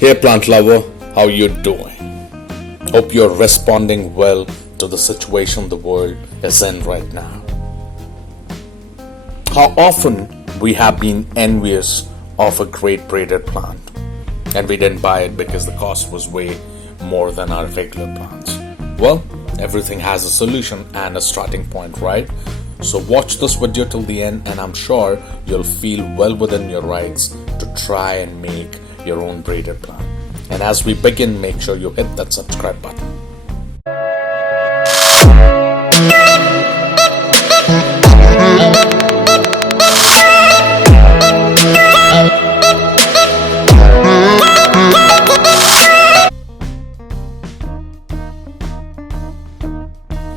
Hey plant lover, how you doing? Hope you're responding well to the situation the world is in right now. How often we have been envious of a great braided plant and we didn't buy it because the cost was way more than our regular plants. Well, everything has a solution and a starting point, right? So watch this video till the end and I'm sure you'll feel well within your rights to try and make your own braided plant. And as we begin, make sure you hit that subscribe button.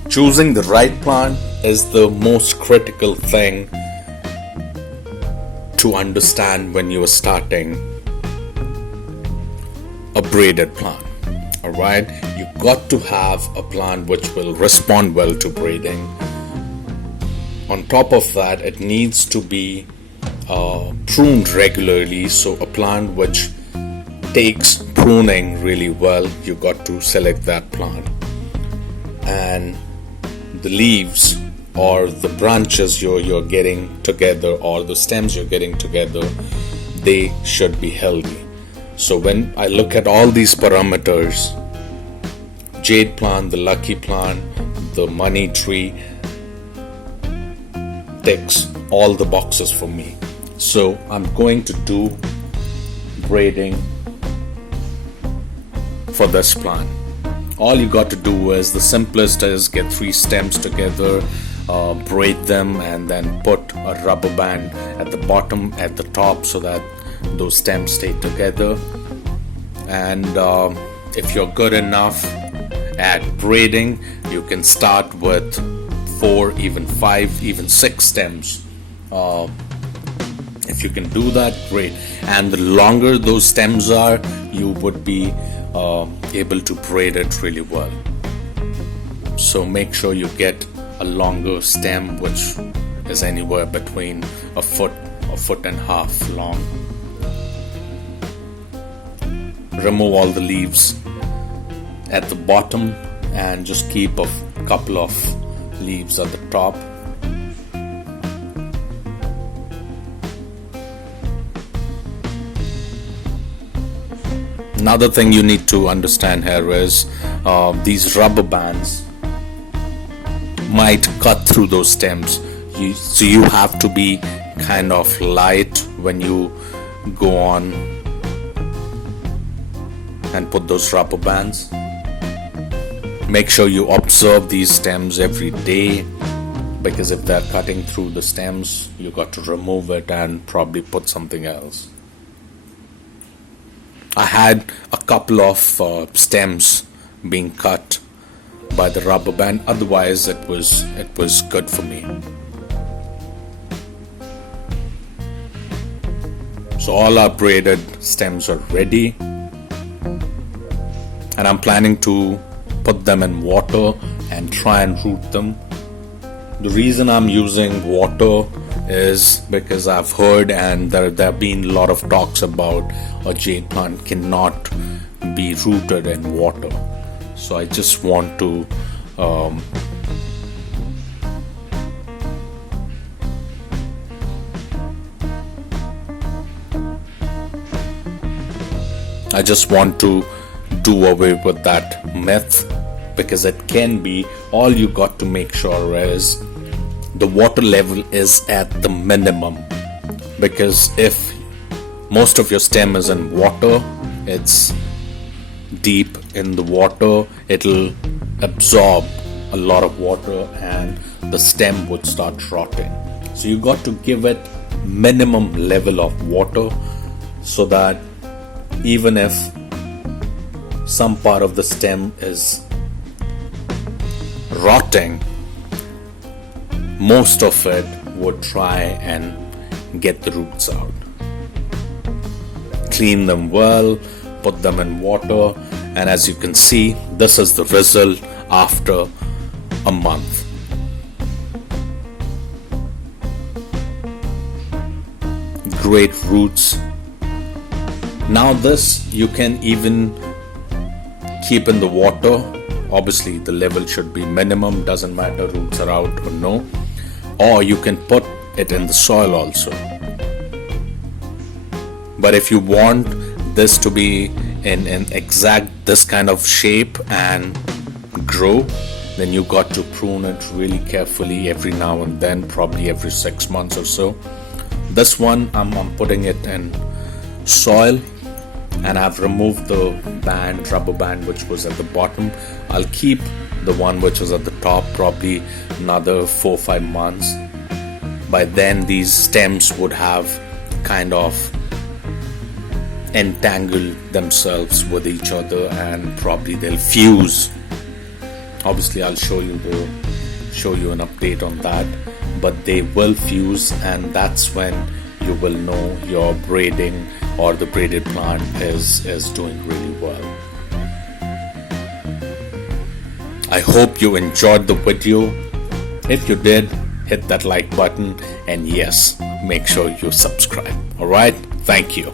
Choosing the right plant is the most critical thing to understand when you are starting a braided plant. Alright, you got to have a plant which will respond well to braiding. On top of that, it needs to be pruned regularly. So a plant which takes pruning really well, you got to select that plant. And the leaves or the branches you're getting together or the stems you're getting together, they should be healthy. So when I look at all these parameters, Jade plant, the lucky plant, the money tree ticks all the boxes for me. So I'm going to do braiding for this plant. All you got to do is, the simplest is get 3 stems together, braid them and then put a rubber band at the bottom, at the top, so that those stems stay together. And if you're good enough at braiding, you can start with 4, even 5, even 6 stems. If you can do that, great. And the longer those stems are, you would be able to braid it really well. So make sure you get a longer stem, which is anywhere between a foot and a half long. Remove all the leaves at the bottom and just keep a couple of leaves at the top. Another thing you need to understand here is these rubber bands might cut through those stems. So you have to be kind of light when you go on and put those rubber bands. Make sure you observe these stems every day, because if they're cutting through the stems, you got to remove it and probably put something else. I had a couple of stems being cut by the rubber band, otherwise it was good for me. So all our braided stems are ready, and I'm planning to put them in water and try and root them. The reason I'm using water is because I've heard and there have been a lot of talks about a jade plant cannot be rooted in water. So I just want to do away with that myth, because it can be. All you got to make sure is the water level is at the minimum, because if most of your stem is in water, it's deep in the water, it'll absorb a lot of water and the stem would start rotting. So you got to give it minimum level of water, so that even if some part of the stem is rotting, most of it would try and get the roots out. Clean them well, put them in water, and as you can see, this is the result after a month. Great roots, Now this you can even keep in the water. Obviously the level should be minimum, doesn't matter roots are out or no, or you can put it in the soil also. But if you want this to be in exact this kind of shape and grow, then you got to prune it really carefully every now and then, probably every 6 months or so. This one I'm putting it in soil, and I've removed the rubber band which was at the bottom. I'll keep the one which was at the top probably another 4-5 months. By then these stems would have kind of entangled themselves with each other and probably they'll fuse. Obviously I'll show you an update on that, but they will fuse, and that's when you will know your braiding or the braided plant is doing really well. I hope you enjoyed the video. If you did, hit that like button, and yes, make sure you subscribe. Alright, thank you.